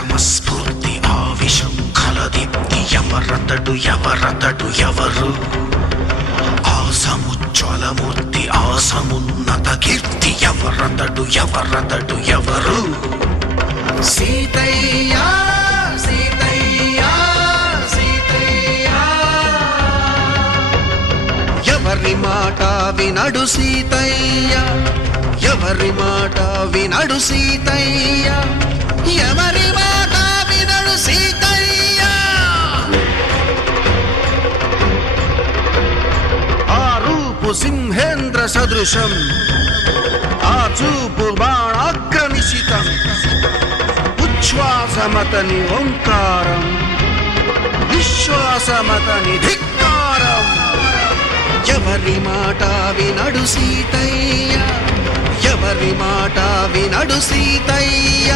సమస్ఫూర్తి ఆవిశృంఖల దీప్తి ఎవరతడు ఎవరతడు ఎవరు ఆసముజ్వలమూర్తి ఆసమున్నత కీర్తి ఎవరతడు ఎవరతడు ఎవరు సీతయ్య సీతయ్య సీతయ్య ఎవరి మాట వినడు సీతయ్య ఎవరి మాట వినడు సీతయ్య ఎవరి మాట వినడు సీతయ్య ఆ రూపు సింహేంద్ర సదృశం ఆ చూపు బాణాగ్రనిశితం ఉచ్ఛ్వాసమతని ఓంకారం విశ్వాసమతని ధిక్కారం ఎవరి మాట వినడు సీతయ్య ఎవరి మాట వినడు సీతయ్య